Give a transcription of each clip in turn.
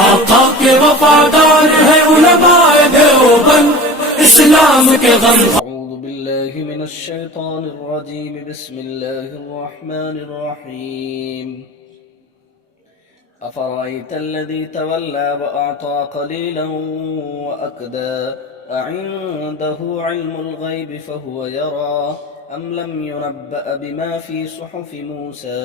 آقا کے وفادار ہے علماء دیوبند اسلام کے غم. أعوذ بالله من الشيطان الرجيم. بسم الله الرحمن الرحيم. أفرأيت الذي تولى وأعطى قليلا وأكدى أعنده علم الغيب فهو يرى أم لم ينبأ بما في صحف موسى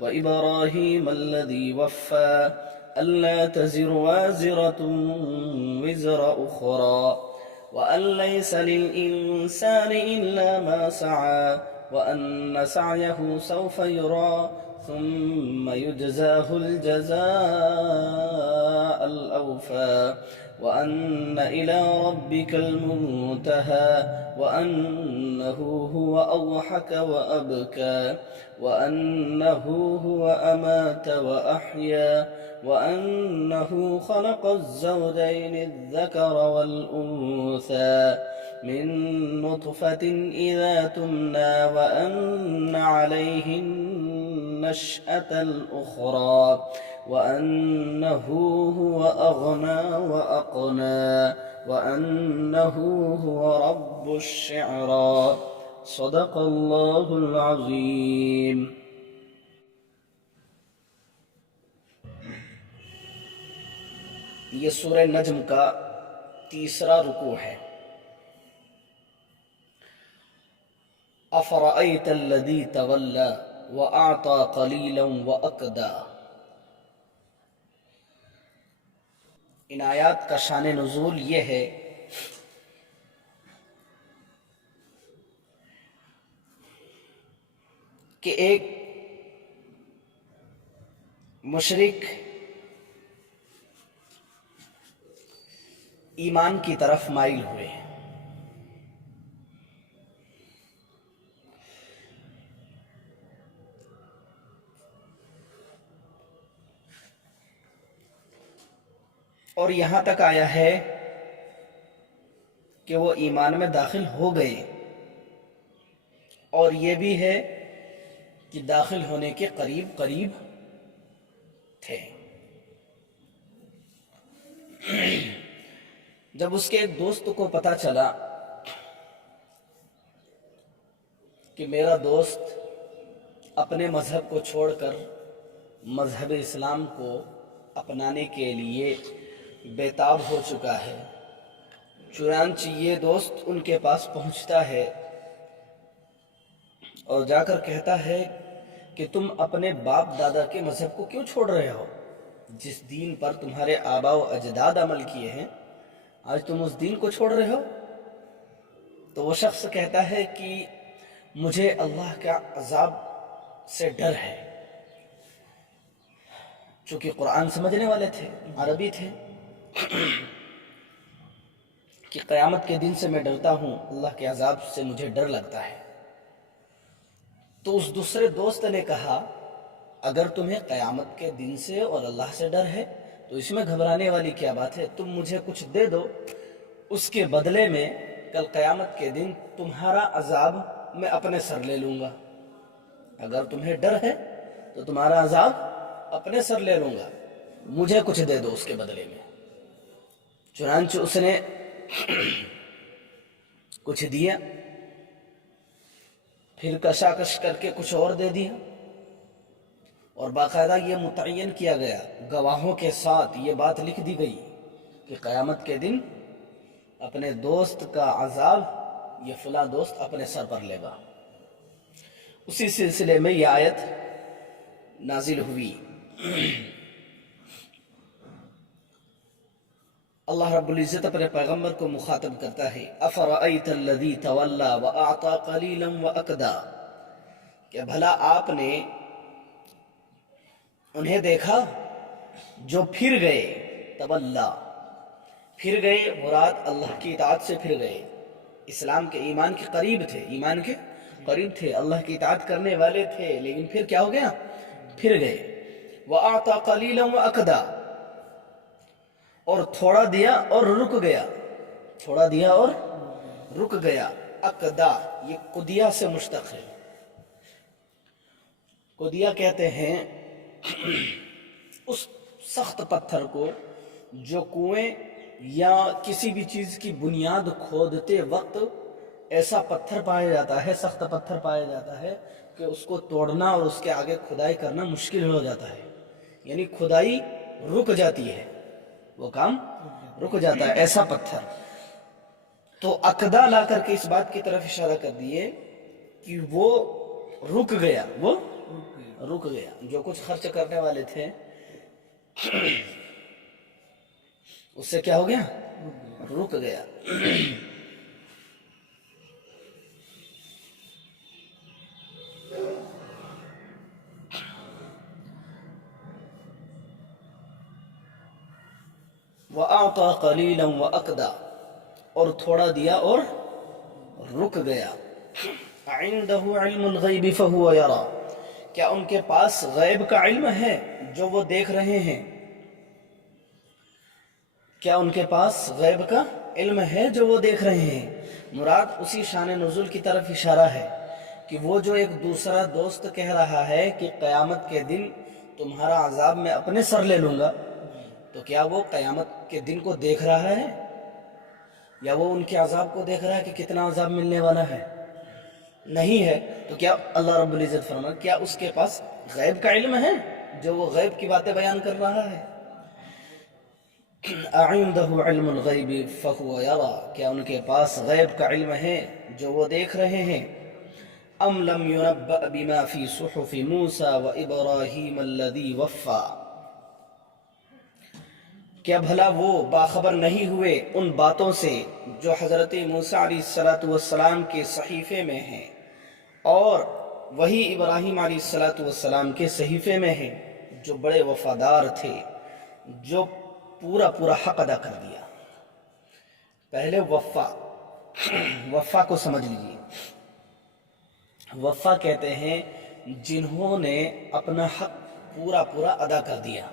وإبراهيم الذي وفى ألا تزر وازرة وزر أخرى وأن ليس للإنسان إلا ما سعى وأن سعيه سوف يرى ثم يجزاه الجزاء الأوفى وأن إلى ربك المنتهى وأنه هو أضحك وأبكى وأنه هو أمات وأحيا وأنه خلق الزوجين الذكر والأنثى من نطفة إذا تمنى وأن عليه النشأة الأخرى وأنه هو أغنى وأقنى وأنه هو رب الشعرى. صدق الله العظيم. یہ سورہ نجم کا تیسرا رکوع ہے. افرأیت الذی تولی وأعطى قلیلا وأکدى. ان آیات کا شان نزول یہ ہے کہ ایک مشرک ایمان کی طرف مائل ہوئے ہیں. اور یہاں تک آیا ہے کہ وہ ایمان میں داخل ہو گئے، اور یہ بھی ہے کہ داخل ہونے کے قریب تھے. جب اس کے ایک دوست کو پتا چلا کہ میرا دوست اپنے مذہب کو چھوڑ کر مذہب اسلام کو اپنانے کے لیے بیتاب ہو چکا ہے، چنانچہ یہ دوست ان کے پاس پہنچتا ہے اور جا کر کہتا ہے کہ تم اپنے باپ دادا کے مذہب کو کیوں چھوڑ رہے ہو؟ جس دین پر تمہارے آباء و اجداد عمل کیے ہیں آج تم اس دین کو چھوڑ رہے ہو؟ تو وہ شخص کہتا ہے کہ مجھے اللہ کا عذاب سے ڈر ہے. چونکہ قرآن سمجھنے والے تھے، عربی تھے، کہ قیامت کے دن سے میں ڈرتا ہوں، اللہ کے عذاب سے مجھے ڈر لگتا ہے. تو اس دوسرے دوست نے کہا اگر تمہیں قیامت کے دن سے اور اللہ سے ڈر ہے تو اس میں گھبرانے والی کیا بات ہے؟ تم مجھے کچھ دے دو، اس کے بدلے میں کل قیامت کے دن تمہارا عذاب میں اپنے سر لے لوں گا. اگر تمہیں ڈر ہے تو تمہارا عذاب اپنے سر لے لوں گا، مجھے کچھ دے دو اس کے بدلے میں. چنانچہ اس نے کچھ دیا، پھر کشاکش کر کے کچھ اور دے دیا، اور باقاعدہ یہ متعین کیا گیا، گواہوں کے ساتھ یہ بات لکھ دی گئی کہ قیامت کے دن اپنے دوست کا عذاب یہ فلاں دوست اپنے سر پر لے گا. اسی سلسلے میں یہ آیت نازل ہوئی. اللہ رب العزت اپنے پیغمبر کو مخاطب کرتا ہے افرأیت الذی تولی واعطى قلیلا واکدى، کہ بھلا آپ نے انہیں دیکھا جو پھر گئے. تولا، پھر گئے، مراد اللہ کی اطاعت سے پھر گئے. اسلام کے ایمان کے قریب تھے، ایمان کے قریب تھے، اللہ کی اطاعت کرنے والے تھے، لیکن پھر کیا ہو گیا؟ پھر گئے. وَأَعْطَى قَلِيلًا وَأَكْدَى، اور تھوڑا دیا اور رک گیا، تھوڑا دیا اور رک گیا. اکدا یہ قدیہ سے مشتق ہے. قدیہ کہتے ہیں اس سخت پتھر کو جو کنویں یا کسی بھی چیز کی بنیاد کھودتے وقت ایسا پتھر پایا جاتا ہے، سخت پتھر پایا جاتا ہے کہ اس کو توڑنا اور اس کے آگے کھدائی کرنا مشکل ہو جاتا ہے، یعنی کھدائی رک جاتی ہے، وہ کام رک جاتا ہے، ایسا پتھر۔ تو عقدہ لا کر کے اس بات کی طرف اشارہ کر دیے کہ وہ رک گیا، وہ رک گیا۔ جو کچھ خرچ کرنے والے تھے اس سے کیا ہو گیا؟ رک گیا۔ وَأَعْطَى قَلِيلًا وَأَقْدَى، اور تھوڑا دیا اور رک گیا۔ عِندَهُ عِلْمُ الْغَيْبِ فَهُوَ يَرَى، کیا ان کے پاس غیب کا علم ہے جو وہ دیکھ رہے ہیں؟ کیا ان کے پاس غیب کا علم ہے جو وہ دیکھ رہے ہیں؟ مراد اسی شان نزول کی طرف اشارہ ہے کہ وہ جو ایک دوسرا دوست کہہ رہا ہے کہ قیامت کے دن تمہارا عذاب میں اپنے سر لے لوں گا، تو کیا وہ قیامت کے دن کو دیکھ رہا ہے یا وہ ان کے عذاب کو دیکھ رہا ہے کہ کتنا عذاب ملنے والا ہے؟ نہیں ہے۔ تو کیا اللہ رب العزت فرما کیا اس کے پاس غیب کا علم ہے جو وہ غیب کی باتیں بیان کر رہا ہے؟ اعنده علم الغیب فهو یرا، کیا ان کے پاس غیب کا علم ہے جو وہ دیکھ رہے ہیں؟ ام لم ينبأ بما في صحف موسى وابراہیم الذی وفا، کیا بھلا وہ باخبر نہیں ہوئے ان باتوں سے جو حضرت موسیٰ علیہ السلام کے صحیفے میں ہیں اور وہی ابراہیم علیہ السلام کے صحیفے میں ہیں، جو بڑے وفادار تھے، جو پورا پورا حق ادا کر دیا۔ پہلے وفا کو سمجھ لیجیے۔ وفا کہتے ہیں جنہوں نے اپنا حق پورا پورا ادا کر دیا۔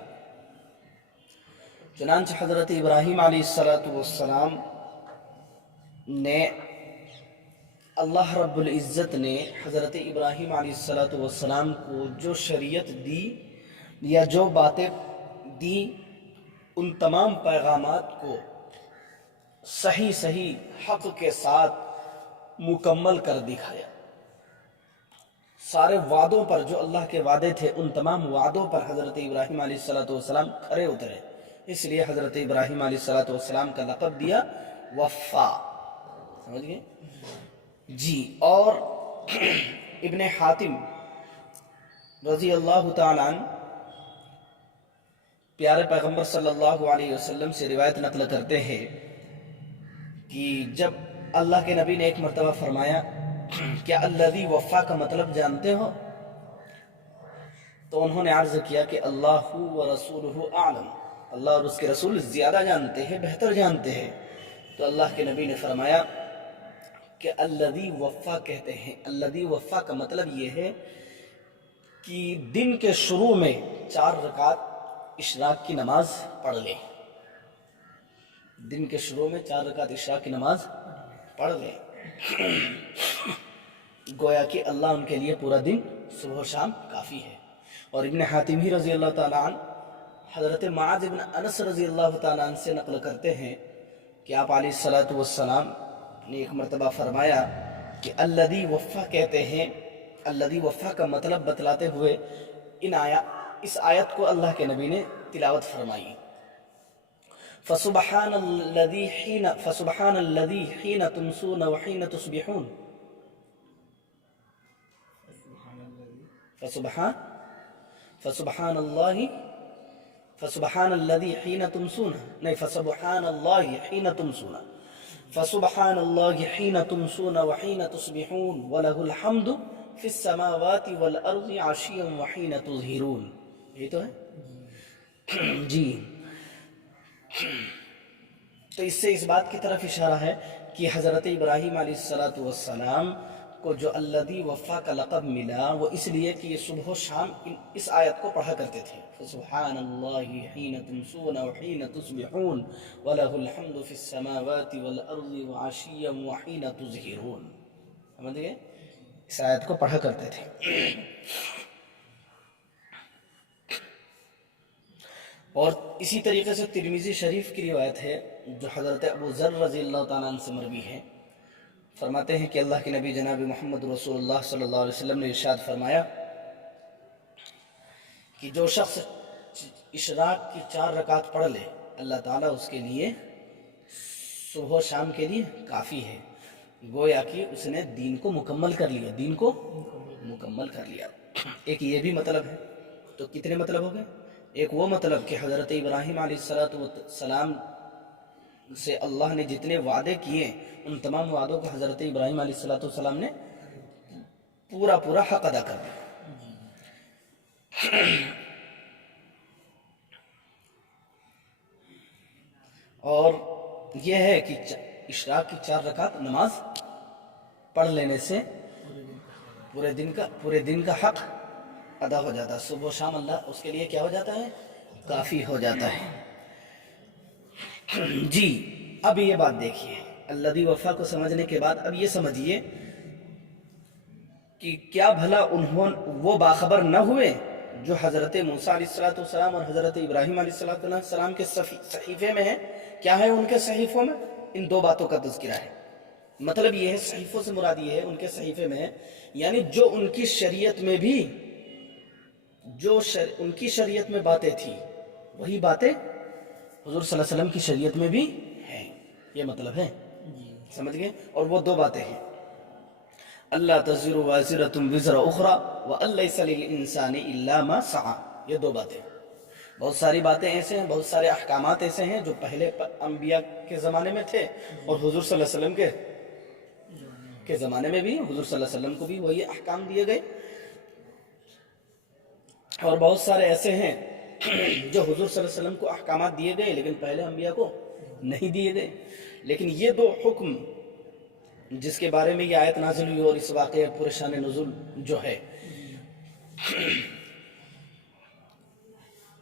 چنانچہ حضرت ابراہیم علیہ السلام نے اللہ رب العزت نے حضرت ابراہیم علیہ السلام کو جو شریعت دی یا جو باتیں دی، ان تمام پیغامات کو صحیح حق کے ساتھ مکمل کر دکھایا۔ سارے وعدوں پر جو اللہ کے وعدے تھے، ان تمام وعدوں پر حضرت ابراہیم علیہ السلام کھرے اترے، اس لیے حضرت ابراہیم علیہ السلام کا لقب دیا وفا۔ سمجھ گئے جی؟ اور ابن حاتم رضی اللہ تعالیٰ عنہ پیارے پیغمبر صلی اللہ علیہ وسلم سے روایت نقل کرتے ہیں کہ جب اللہ کے نبی نے ایک مرتبہ فرمایا کیا الذی وفا کا مطلب جانتے ہو؟ تو انہوں نے عرض کیا کہ اللہ و رسولہ اعلم، اللہ اور اس کے رسول زیادہ جانتے ہیں، بہتر جانتے ہیں۔ تو اللہ کے نبی نے فرمایا کہ الذی وفا کہتے ہیں، الذی وفا کا مطلب یہ ہے کہ دن کے شروع میں 4 رکعت اشراق کی نماز پڑھ لیں، دن کے شروع میں 4 رکعت اشراق کی نماز پڑھ لیں، گویا کہ اللہ ان کے لیے پورا دن صبح و شام کافی ہے۔ اور ابن حاتم ہی رضی اللہ تعالیٰ عنہ حضرت معاذ بن انس رضی اللہ تعالیٰ عنہ سے نقل کرتے ہیں کہ آپ علیہ السلام نے ایک مرتبہ فرمایا کہ الذی وفا کہتے ہیں، الذی وفا کا مطلب بتلاتے ہوئے اس آیت کو اللہ کے نبی نے تلاوت فرمائی، فسبحان الذی حین تمسون وحین تصبحون، فسبحان الذی حین تمسون، نہیں فسبحان اللہ حین تمسون، فسبحان اللہ حین تمسون وحین تصبحون وَلَهُ الْحَمْدُ فِي السَّمَاوَاتِ وَالْأَرْضِ عَشِيًّا وَحِينَ تُظْهِرُونَ، یہ تو ہے جی۔ تو اس سے اس بات کی طرف اشارہ ہے کہ حضرت ابراہیم علیہ السلام کو جو الذی وفا کا لقب ملا وہ اس لیے کہ یہ صبح و شام اس آیت کو پڑھا کرتے تھے، فسبحان اللہ حین تمسون وحین تصبحون وَلَهُ الْحَمْدُ فِي السَّمَاوَاتِ وَالْأَرْضِ وَعَشِيًّا وَحِينَ تُظْهِرُونَ، سمجھ گئے؟ اس آیت کو پڑھا کرتے تھے۔ اور اسی طریقے سے ترمذی شریف کی روایت ہے جو حضرت ابو ذر رضی اللہ تعالیٰ عنہ سے مروی ہے، فرماتے ہیں کہ اللہ کے نبی جناب محمد رسول اللہ صلی اللہ علیہ وسلم نے ارشاد فرمایا کہ جو شخص اشراق کی 4 رکعت پڑھ لے اللہ تعالیٰ اس کے لیے صبح و شام کے لیے کافی ہے، گویا کہ اس نے دین کو مکمل کر لیا، دین کو مکمل کر لیا۔ ایک یہ بھی مطلب ہے، تو کتنے مطلب ہو گئے؟ ایک وہ مطلب کہ حضرت ابراہیم علیہ السلام سے اللہ نے جتنے وعدے کیے ان تمام وعدوں کو حضرت ابراہیم علیہ السلام نے پورا حق ادا کر دیا۔ اور یہ ہے کہ اشراق کی 4 رکعت نماز پڑھ لینے سے پورے دن کا حق ادا ہو جاتا ہے، صبح و شام اللہ اس کے لیے کیا ہو جاتا ہے؟ کافی ہو جاتا ہے۔ جی اب یہ بات دیکھیے، الذی وفا کو سمجھنے کے بعد اب یہ سمجھیے کہ کیا بھلا وہ باخبر نہ ہوئے جو حضرت موسیٰ علیہ السلام اور حضرت ابراہیم علیہ السلام کے صحیفے میں ہے؟ کیا ہے ان کے صحیفوں میں؟ ان 2 باتوں کا تذکرہ ہے۔ مطلب یہ ہے صحیفوں سے مراد یہ ہے ان کے صحیفے میں ہے، یعنی جو ان کی شریعت میں بھی ان کی شریعت میں باتیں تھیں وہی باتیں حضور صلی اللہ علیہ وسلم کی شریعت میں بھی ہیں، یہ مطلب ہے، سمجھ گئے؟ اور وہ 2 باتیں ہیں، اللہ تزر وازرۃ وزر اخری وان لیس للانسان الا ما سعی، یہ 2 باتیں۔ بہت ساری باتیں ایسے ہیں، بہت سارے احکامات ایسے ہیں جو پہلے انبیاء کے زمانے میں تھے اور حضور صلی اللہ علیہ وسلم کے زمانے میں بھی حضور صلی اللہ علیہ وسلم کو بھی وہی احکام دیے گئے، اور بہت سارے ایسے ہیں جو حضور صلی اللہ علیہ وسلم کو احکامات دیے گئے لیکن پہلے انبیاء کو نہیں دیے گئے۔ لیکن یہ 2 حکم جس کے بارے میں یہ آیت نازل ہوئی اور اس واقعے پورے شان نزول جو ہے،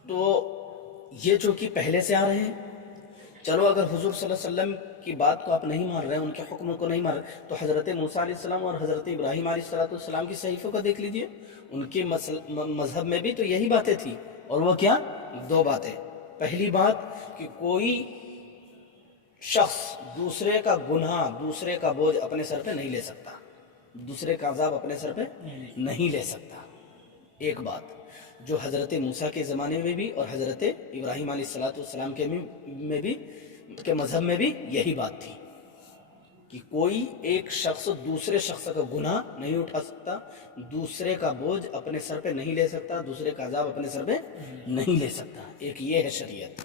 تو یہ جو کہ پہلے سے آ رہے ہیں، چلو اگر حضور صلی اللہ علیہ وسلم کی بات کو آپ نہیں مان رہے ہیں، ان کے حکم کو نہیں مان رہے، تو حضرت موسیٰ علیہ السلام اور حضرت ابراہیم علیہ السلام کی صحیفوں کو دیکھ لیجئے، ان کے مذہب میں بھی تو یہی باتیں تھیں، اور وہ کیا؟ 2 باتیں۔ پہلی بات کہ کوئی شخص دوسرے کا گناہ، دوسرے کا بوجھ اپنے سر پہ نہیں لے سکتا، دوسرے کا عذاب اپنے سر پہ نہیں لے سکتا۔ ایک بات جو حضرت موسیٰ کے زمانے میں بھی اور حضرت ابراہیم علیہ السلام کے مذہب میں بھی یہی بات تھی کہ کوئی ایک شخص دوسرے شخص کا گناہ نہیں اٹھا سکتا، دوسرے کا بوجھ اپنے سر پہ نہیں لے سکتا، دوسرے کا عذاب اپنے سر پہ نہیں لے سکتا۔ ایک یہ ہے شریعت،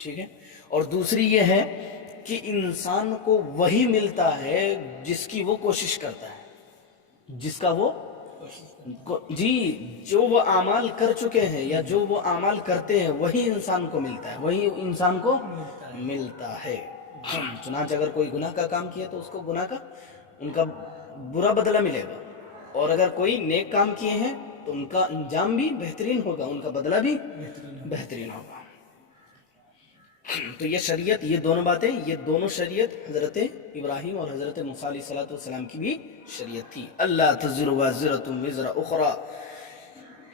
ٹھیک ہے؟ اور دوسری یہ ہے کہ انسان کو وہی ملتا ہے جس کی وہ کوشش کرتا ہے، جس کا وہ جو وہ اعمال کر چکے ہیں یا جو وہ اعمال کرتے ہیں وہی انسان کو ملتا ہے، وہی انسان کو ملتا ہے۔ چنانچہ اگر کوئی گناہ کا کام کیا تو اس کو گناہ کا ان کا برا بدلہ ملے گا، اور اگر کوئی نیک کام کیے ہیں تو ان کا انجام بھی بہترین ہوگا، ان کا بدلہ بھی بہترین ہوگا۔ تو یہ شریعت، یہ دونوں باتیں، یہ دونوں شریعت حضرت ابراہیم اور حضرت موسیٰ علیہ السلام کی بھی شریعت تھی۔ اللہ تزر وازرۃ وزر اخری،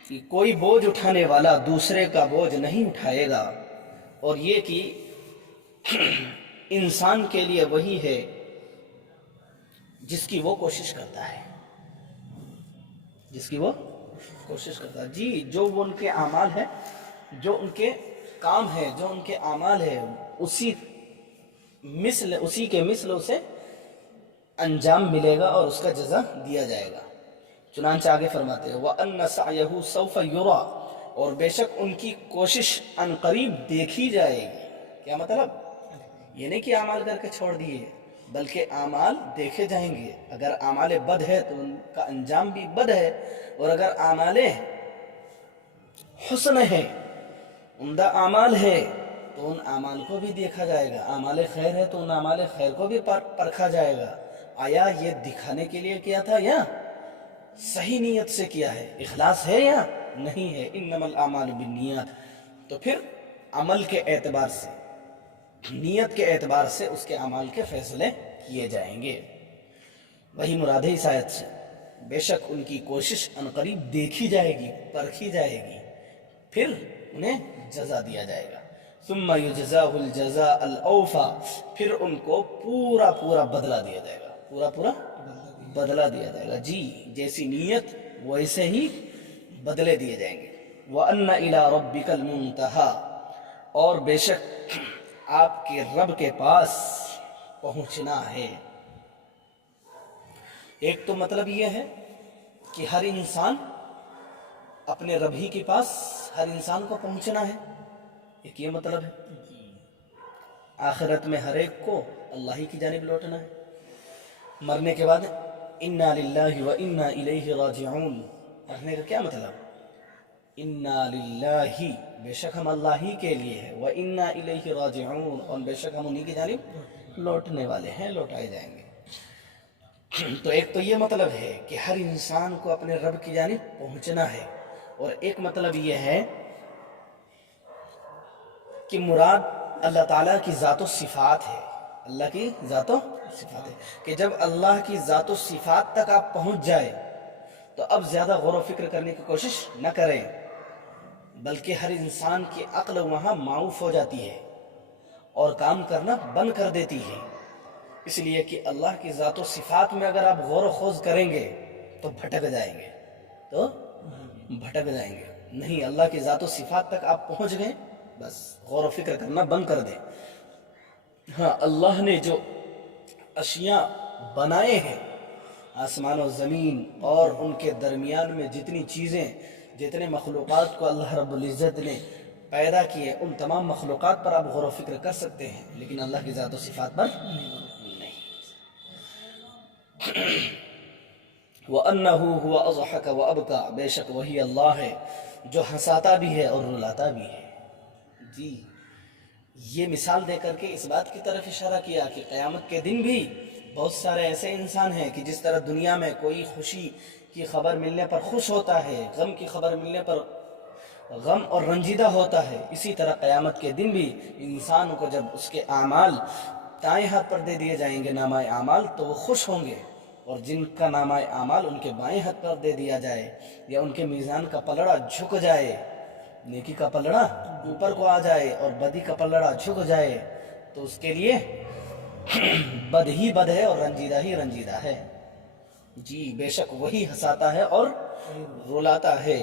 کہ کوئی بوجھ اٹھانے والا دوسرے کا بوجھ نہیں اٹھائے گا، اور یہ کہ انسان کے لیے وہی ہے جس کی وہ کوشش کرتا ہے، جس کی وہ کوشش کرتا ہے۔ جی جو وہ ان کے اعمال ہیں، جو ان کے کام ہے، جو ان کے اعمال ہے، اسی کے مثل اسے انجام ملے گا اور اس کا جزا دیا جائے گا۔ چنانچہ آگے فرماتے ہیں وَأَنَّ سَعْيَهُ سَوْفَ يُرَى، اور بے شک ان کی کوشش ان قریب دیکھی جائے گی۔ کیا مطلب؟ یہ نہیں کہ اعمال کر کے چھوڑ دیے، بلکہ اعمال دیکھے جائیں گے۔ اگر اعمال بد ہے تو ان کا انجام بھی بد ہے، اور اگر اعمال حسن ہے، عمدہ اعمال ہے، تو ان اعمال کو بھی دیکھا جائے گا۔ اعمال خیر ہے تو ان اعمال خیر کو بھی پرکھا جائے گا، آیا یہ دکھانے کے لیے کیا تھا یا صحیح نیت سے کیا ہے، اخلاص ہے یا نہیں ہے۔ انما الاعمال بالنیات، تو پھر عمل کے اعتبار سے، نیت کے اعتبار سے اس کے اعمال کے فیصلے کیے جائیں گے۔ وہی مراد ہے اس آیت سے، بے شک ان کی کوشش عنقریب دیکھی جائے گی، پرکھی جائے گی، پھر انہیں جزا دیا جائے گا. ثم یجزاہ الجزاء الاوفا، پھر ان کو پورا پورا بدلہ دیا جائے گا، پورا پورا بدلہ دیا جائے گا. جی جیسی نیت ویسے ہی بدلے دیے جائیں گے. وَأَنَّ إِلَىٰ رَبِّكَ الْمُنْتَهَىٰ، اور بے شک آپ کے رب کے پاس پہنچنا ہے. ایک تو مطلب یہ ہے کہ ہر انسان اپنے رب ہی کے پاس ہر انسان کو پہنچنا ہے، ایک یہ مطلب ہے. آخرت میں ہر ایک کو اللہ ہی کی جانب لوٹنا ہے. مرنے کے بعد انا للہ و انا الیہ راجعون پڑھنے کا کیا مطلب؟ انا للہ، بے شک ہم اللہ ہی کے لیے ہیں، و انا الیہ راجعون، اور بے شک ہم انہی کی جانب لوٹنے والے ہیں، لوٹائے جائیں گے. تو ایک تو یہ مطلب ہے کہ ہر انسان کو اپنے رب کی جانب پہنچنا ہے، اور ایک مطلب یہ ہے کہ مراد اللہ تعالیٰ کی ذات و صفات ہے. اللہ کی ذات و صفات ہے کہ جب اللہ کی ذات و صفات تک آپ پہنچ جائے تو اب زیادہ غور و فکر کرنے کی کوشش نہ کریں، بلکہ ہر انسان کی عقل وہاں معاف ہو جاتی ہے اور کام کرنا بند کر دیتی ہے. اس لیے کہ اللہ کی ذات و صفات میں اگر آپ غور و خوض کریں گے تو بھٹک جائیں گے، نہیں، اللہ کی ذات و صفات تک آپ پہنچ گئے، بس غور و فکر کرنا بند کر دیں. ہاں، اللہ نے جو اشیاء بنائے ہیں، آسمان و زمین اور ان کے درمیان میں جتنی چیزیں، جتنے مخلوقات کو اللہ رب العزت نے پیدا کیے، ان تمام مخلوقات پر آپ غور و فکر کر سکتے ہیں، لیکن اللہ کی ذات و صفات پر نہیں. وَأَنَّهُ هُوَ أَضْحَكَ وَأَبْكَى، بے شک وہی اللہ ہے جو ہنساتا بھی ہے اور رلاتا بھی ہے. جی یہ مثال دے کر کے اس بات کی طرف اشارہ کیا کہ قیامت کے دن بھی بہت سارے ایسے انسان ہیں کہ جس طرح دنیا میں کوئی خوشی کی خبر ملنے پر خوش ہوتا ہے، غم کی خبر ملنے پر غم اور رنجیدہ ہوتا ہے، اسی طرح قیامت کے دن بھی انسان کو جب اس کے اعمال دائیں ہاتھ پر دے دیے جائیں گے، نامہ اعمال، تو وہ خوش ہوں گے، اور جن کا نامہ اعمال ان کے بائیں ہاتھ پر دے دیا جائے یا ان کے میزان کا پلڑا جھک جائے، نیکی کا پلڑا اوپر کو آ جائے اور بدی کا پلڑا جھک جائے، تو اس کے لیے بد ہی بد ہے اور رنجیدہ ہی رنجیدہ ہے. جی بے شک وہی ہنساتا ہے اور رلاتا ہے.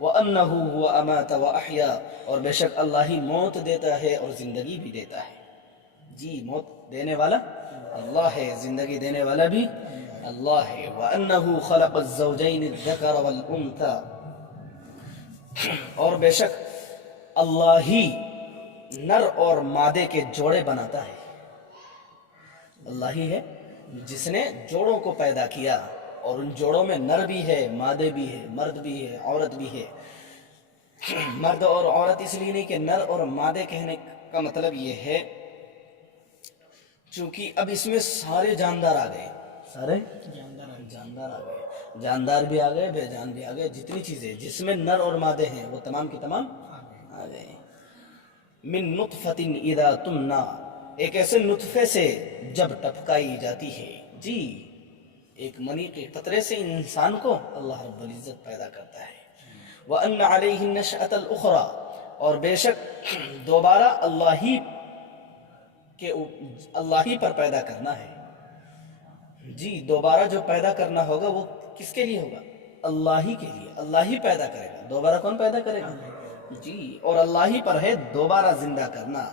وَأَنَّهُ هُوَ أَمَاتَ وَأَحْيَا، اور بے شک اللہ ہی موت دیتا ہے اور زندگی بھی دیتا ہے. جی موت دینے والا اللہ ہے، زندگی دینے والا بھی اللہ ہے. وَأَنَّهُ خَلَقَ الزَّوْجَيْنِ الذَّكَرَ وَالْأُنثَى، اور بے شک اللہ ہی نر اور مادے کے جوڑے بناتا ہے. اللہ ہی ہے جس نے جوڑوں کو پیدا کیا، اور ان جوڑوں میں نر بھی ہے، مادے بھی ہے، مرد بھی ہے، عورت بھی ہے. مرد اور عورت اس لیے نہیں کہ نر اور مادے کہنے کا مطلب یہ ہے چونکہ اب اس میں سارے جاندار آ گئے، سارے جاندار آ گئے، جاندار بھی آ گئے، بے جان بھی آ گئے. جتنی چیزیں جس میں نر اور مادے ہیں وہ تمام کی تمام آ گئے. من نطفۃ اذا تمنی، ایک ایسے نطفے سے جب ٹپکائی جاتی ہے. جی ایک منی کے قطرے سے انسان کو اللہ رب العزت پیدا کرتا ہے. وَأَنَّ عَلَيْهِ النَّشْأَةَ الْأُخْرَى، اور بے شک دوبارہ اللہ ہی پر پیدا کرنا ہے. جی دوبارہ جو پیدا کرنا ہوگا وہ کس کے لیے ہوگا؟ اللہ ہی کے لیے. اللہ ہی پیدا کرے گا. دوبارہ کون پیدا کرے گا؟ جی اور اللہ ہی پر ہے دوبارہ زندہ کرنا.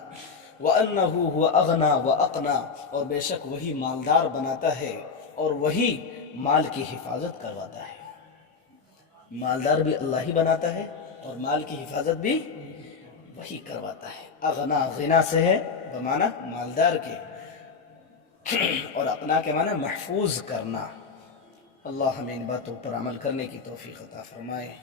وَأَنَّهُ هُوَ أَغْنَى وَأَقْنَى، اور بے شک وہی مالدار بناتا ہے اور وہی مال کی حفاظت کرواتا ہے. مالدار بھی اللہ ہی بناتا ہے اور مال کی حفاظت بھی وہی کرواتا ہے. اغنا غنا سے ہے بمعنی مالدار کے، اور اپنا کے معنی محفوظ کرنا. اللہ ہمیں ان باتوں پر عمل کرنے کی توفیق عطا فرمائے.